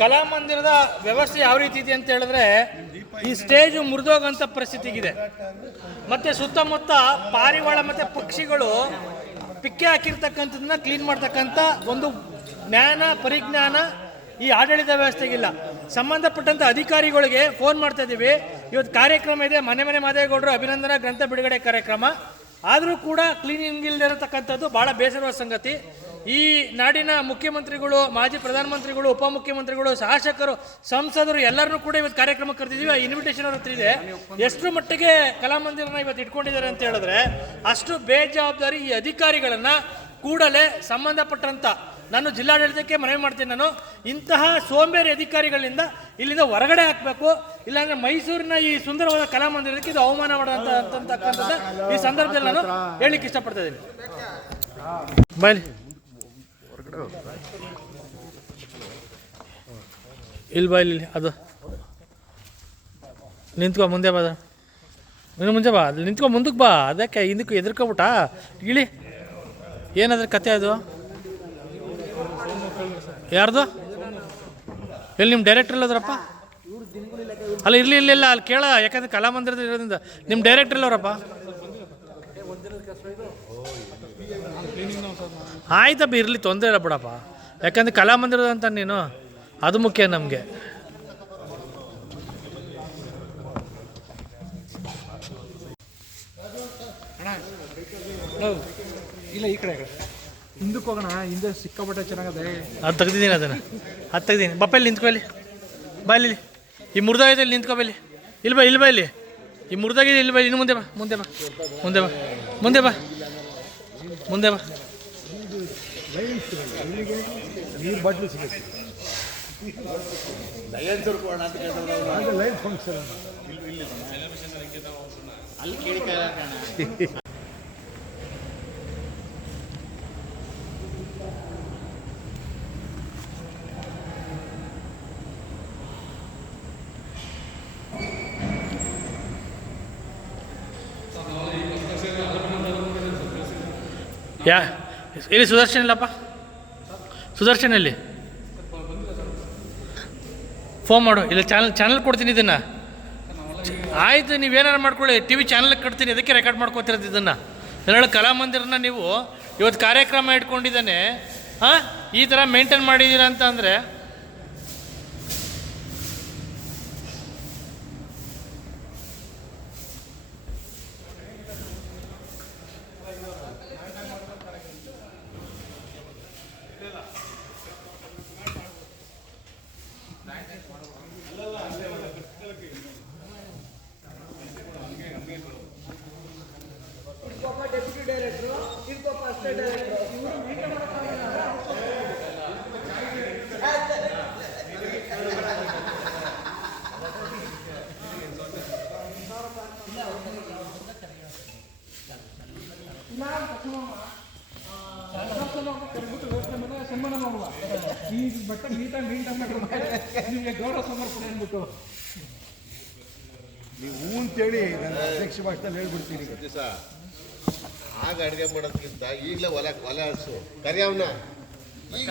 ಕಲಾಮಂದಿರದ ವ್ಯವಸ್ಥೆ ಯಾವ ರೀತಿ ಇದೆ ಅಂತ ಹೇಳಿದ್ರೆ ಈ ಸ್ಟೇಜು ಮುರಿದೋಗಂತ ಪರಿಸ್ಥಿತಿಗಿದೆ. ಮತ್ತೆ ಸುತ್ತಮುತ್ತ ಪಾರಿವಾಳ ಮತ್ತೆ ಪಕ್ಷಿಗಳು ಪಿಕ್ಕೆ ಹಾಕಿರ್ತಕ್ಕಂಥದ್ದನ್ನ ಕ್ಲೀನ್ ಮಾಡ್ತಕ್ಕಂಥ ಒಂದು ಜ್ಞಾನ, ಪರಿಜ್ಞಾನ ಈ ಆಡಳಿತ ವ್ಯವಸ್ಥೆಗಿಲ್ಲ ಸಂಬಂಧಪಟ್ಟಂತ ಅಧಿಕಾರಿಗಳಿಗೆ ಫೋನ್ ಮಾಡ್ತಾ ಇದ್ದೀವಿ. ಇವತ್ತು ಕಾರ್ಯಕ್ರಮ ಇದೆ. ಮನೆ ಮನೆ ಮಾದೇಗೌಡರು ಅಭಿನಂದನಾ, ಗ್ರಂಥ ಬಿಡುಗಡೆ ಕಾರ್ಯಕ್ರಮ. ಆದರೂ ಕೂಡ ಕ್ಲೀನಿಂಗ್ ಇಲ್ಲದಿರತಕ್ಕಂಥದ್ದು ಭಾಳ ಬೇಸರವಾದ ಸಂಗತಿ. ಈ ನಾಡಿನ ಮುಖ್ಯಮಂತ್ರಿಗಳು, ಮಾಜಿ ಪ್ರಧಾನಮಂತ್ರಿಗಳು, ಉಪಮುಖ್ಯಮಂತ್ರಿಗಳು, ಶಾಸಕರು, ಸಂಸದರು ಎಲ್ಲರನ್ನೂ ಕೂಡ ಇವತ್ತು ಕಾರ್ಯಕ್ರಮ ಕರೆದಿದ್ದೀವಿ. ಆ ಇನ್ವಿಟೇಷನ್ ಅವ್ರ ಹತ್ರ ಇದೆ. ಎಷ್ಟು ಮಟ್ಟಿಗೆ ಕಲಾಮಂದಿರನ ಇವತ್ತು ಇಟ್ಕೊಂಡಿದ್ದಾರೆ ಅಂತ ಹೇಳಿದ್ರೆ, ಅಷ್ಟು ಬೇಜವಾಬ್ದಾರಿ ಈ ಅಧಿಕಾರಿಗಳನ್ನ ಕೂಡಲೇ ಸಂಬಂಧಪಟ್ಟಂತ ನಾನು ಜಿಲ್ಲಾಡಳಿತಕ್ಕೆ ಮನವಿ ಮಾಡ್ತೀನಿ ನಾನು, ಇಂತಹ ಸೋಂಬೇರಿ ಅಧಿಕಾರಿಗಳಿಂದ ಇಲ್ಲಿಂದ ಹೊರಗಡೆ ಹಾಕಬೇಕು, ಇಲ್ಲಾಂದ್ರೆ ಮೈಸೂರಿನ ಈ ಸುಂದರವಾದ ಕಲಾಮಂದಿರಕ್ಕೆ ಇದು ಅವಮಾನ ಮಾಡೋಂಥ ಅಂತಕ್ಕಂಥದ್ದು ಈ ಸಂದರ್ಭದಲ್ಲಿ ನಾನು ಹೇಳಲಿಕ್ಕೆ ಇಷ್ಟಪಡ್ತಾ ಇದ್ದೀನಿ. ಬೈಲಿ ಇಲ್ಲಿ ಬಾ ಇಲ್ಲಿ, ಅದು. ನಿಂತ್ಕೊ, ಮುಂದೆ ಬಾ. ಅದು. ಮುಂದೆ ಬಾ. ಅಲ್ಲಿ ನಿಂತ್ಕೊ, ಮುಂದಕ್ಕೆ ಬಾ. ಅದಕ್ಕೆ ಹಿಂದಕ್ಕೆ ಎದುರ್ಕೊಬಿಟ್ಟ ಇಳಿ. ಏನಾದ್ರೆ ಕತೆ ಅದು? ಯಾರ್ದು? ಎಲ್ಲಿ ನಿಮ್ಮ ಡೈರೆಕ್ಟ್ರ್ ಇಲ್ಲದ್ರಪ್ಪ ಅಲ್ಲ, ಇರಲಿ ಇಲ್ಲ ಇಲ್ಲ ಅಲ್ಲಿ ಕೇಳ. ಯಾಕಂದ್ರೆ ಕಲಾಮಂದಿರದ ಇರೋದ್ರಿಂದ. ನಿಮ್ಮ ಡೈರೆಕ್ಟರ್ ಇಲ್ಲವ್ರಪ್ಪ ಆಯ್ತಪ್ಪ ಇರಲಿ ತೊಂದರೆ ಇಲ್ಲ ಬಿಡಪ್ಪ. ಯಾಕಂದ್ರೆ ಕಲಾಮಂದಿರದ ಅಂತ ನೀನು ಅದು ಮುಖ್ಯ ನಮಗೆ. ಇಲ್ಲ ಈ ಕಡೆ ಹಿಂದಕ್ಕೆ ಹೋಗೋಣ ಹಿಂದೆ ಸಿಕ್ಕಾಪಟ್ಟೆ ಚೆನ್ನಾಗದೆ. ಅದು ತೆಗ್ದಿದ್ದೀನಿ ಅದನ್ನು. ಅದು ತೆಗ್ದೀನಿ ಬಪ್ಪ ಇಲ್ಲಿ ನಿಂತ್ಕೊಳ್ಳಿ ಇಲ್ಲಿ. ಬಾ ಇಲ್ಲಿ ಈ ಮುರಿದಾಗಿದೆ ಇಲ್ಲಿ ನಿಂತ್ಕೊ ಇಲ್ಲಿ ಇಲ್ಲಿ ಬಾ ಇಲ್ಲಿ ಬಾ ಇಲ್ಲಿ. ಈ ಮುರಿದಾಗಿದೆ ಇಲ್ಲಿ ಬಾ, ಇನ್ನು ಮುಂದೆ ಬಾ ಮುಂದೆ ಬಾ ಮುಂದೆ ಬಾ ಮುಂದೆ ಬಾ ಮುಂದೆ ಬಾ. ನೀರು ಬಾಟ್ಲಿ ಸಿಗುತ್ತೆ ಯಾ? ಇಲ್ಲಿ ಸುದರ್ಶನ್ ಇಲ್ಲಪ್ಪ? ಸುದರ್ಶನ್ ಇಲ್ಲಿ ಫೋನ್ ಮಾಡು. ಇಲ್ಲ ಚಾನಲ್ ಚಾನಲ್ ಕೊಡ್ತೀನಿ ಇದನ್ನು. ಆಯಿತು, ನೀವೇನಾರು ಮಾಡ್ಕೊಳ್ಳಿ. ಟಿ ವಿ ಚಾನಲ್ಗೆ ಕಟ್ತೀನಿ. ಅದಕ್ಕೆ ರೆಕಾರ್ಡ್ ಮಾಡ್ಕೋತಿರೋದು ಇದನ್ನು. ಕಲಾ ಕಲಾಮಂದಿರನ ನೀವು ಇವತ್ತು ಕಾರ್ಯಕ್ರಮ ಇಟ್ಕೊಂಡಿದ್ದಾನೆ. ಹಾಂ ಈ ಥರ ಮೇಂಟೈನ್ ಮಾಡಿದ್ದೀರ ಅಂತ ಅಂದರೆ ನೀಟಾಗಿ ನಿಮಗೆ ಗೌರವ ಸಮರ್ಪಣೆ ನೀವು ಹ್ಞೂ ಅಂತೇಳಿ ನಾನು ಅಧ್ಯಕ್ಷ ಭಾಷೆದಲ್ಲಿ ಹೇಳ್ಬಿಡ್ತೀನಿ. ಆಗ ಅಡುಗೆ ಮಾಡೋದ್ಕಿಂತ ಈಗಲೇ ಒಲೆ ಒಲೆ ಹಸು. ಕರಿಯವನ? ಈಗ